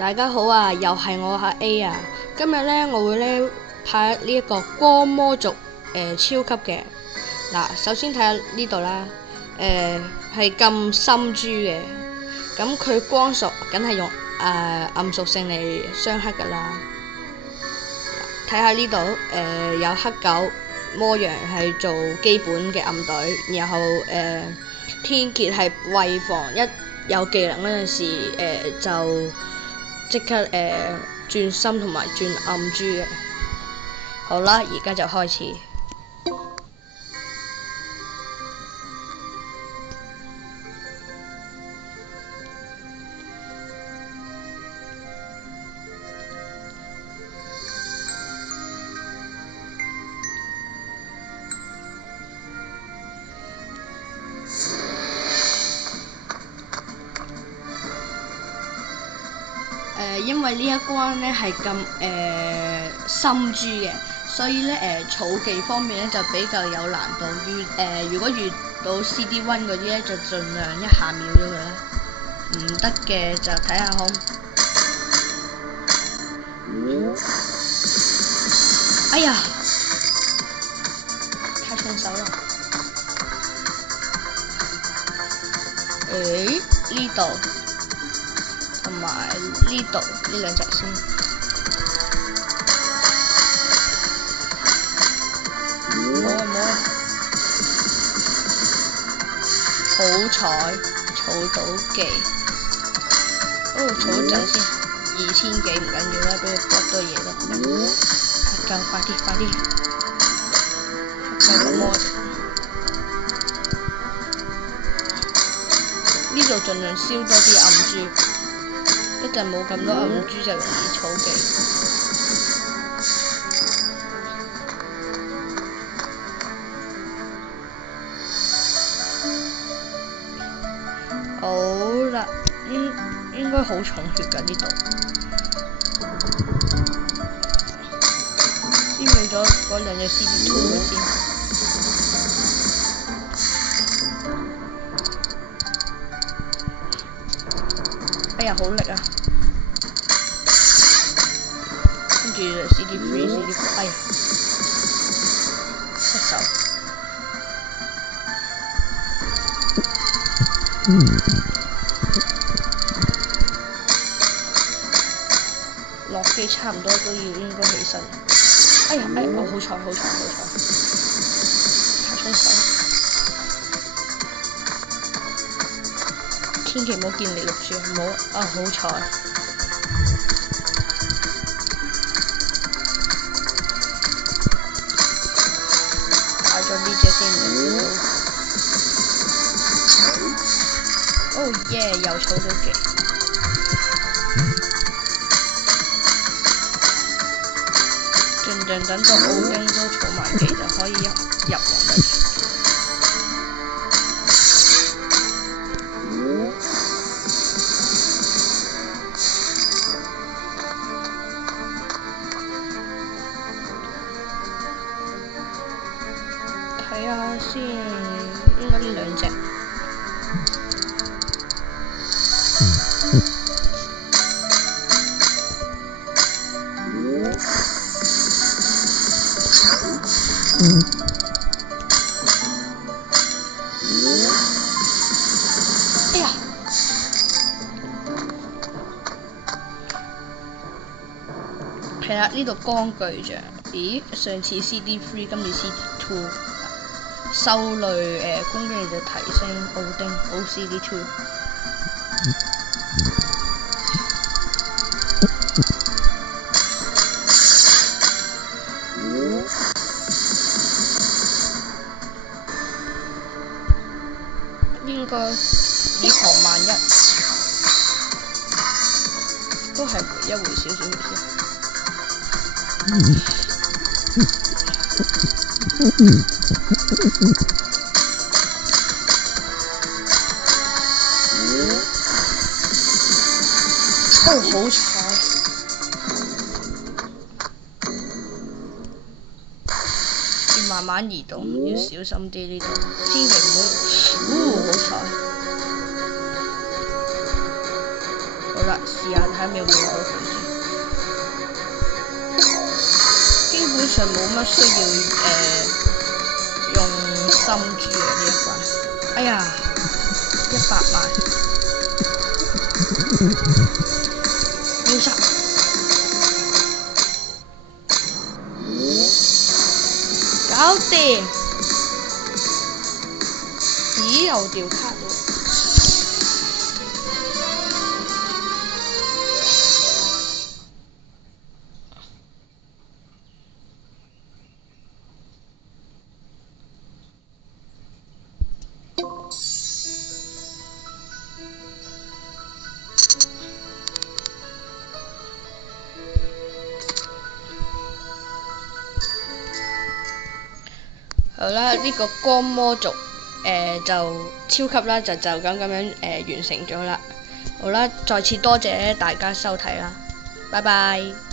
大家好啊，又係我阿 A 啊。今日咧，我會咧拍呢一個光魔族超級嘅。嗱，首先睇下呢度啦，係咁深珠嘅，咁佢光屬梗係用暗屬性嚟相克噶啦。睇下呢度有黑狗、魔羊係做基本嘅暗隊，然後天蠍係為防一有技能嗰陣時就即刻轉深同埋轉暗珠嘅。好啦，而家就開始。因為呢一關咧係咁深珠嘅，所以咧儲技方面咧就比較有難度。如果遇到 CD1 嗰啲咧，就盡量一下秒咗佢啦。唔得嘅就睇下空。哎呀，太重手啦！呢度。同埋呢度呢兩隻先，冇啊！好彩儲到技，儲一陣先，2000幾唔緊要啦，俾佢博多嘢得唔得？黑狗快啲！黑狗魔呢度盡量燒多啲暗珠。一陣冇咁多暗珠就容易儲技。好啦，應該好重血㗎呢度。先去咗嗰兩隻 CD2 先。哎呀，好力啊！跟住 CD3，哎呀，失手。落機差唔多都要應該起身。哎呀，好彩，太衝手。千祈唔好見你錄住，唔好啊！好彩，打咗呢隻先。哦耶！又儲到技，盡量等到奧丁都儲埋技就可以入王啦。睇下先，應該呢兩隻。哎呀！係啦，呢度光巨像。咦？上次 CD3，今次 CD2。獸類攻擊力就提升奧丁 OCD2。應該以防萬一，都係回一回少少血先。好彩！要慢慢移動，要小心啲呢度，千祈唔好。好彩！好啦，啦，試下睇下有冇好佢先。基本上冇乜需要用心珠嘅呢一關。哎呀，100萬秒殺，搞掂！咦，又掉卡喎！好啦，呢個光魔族就超級啦，就咁樣完成咗啦。好啦，再次多謝大家收睇啦，拜拜。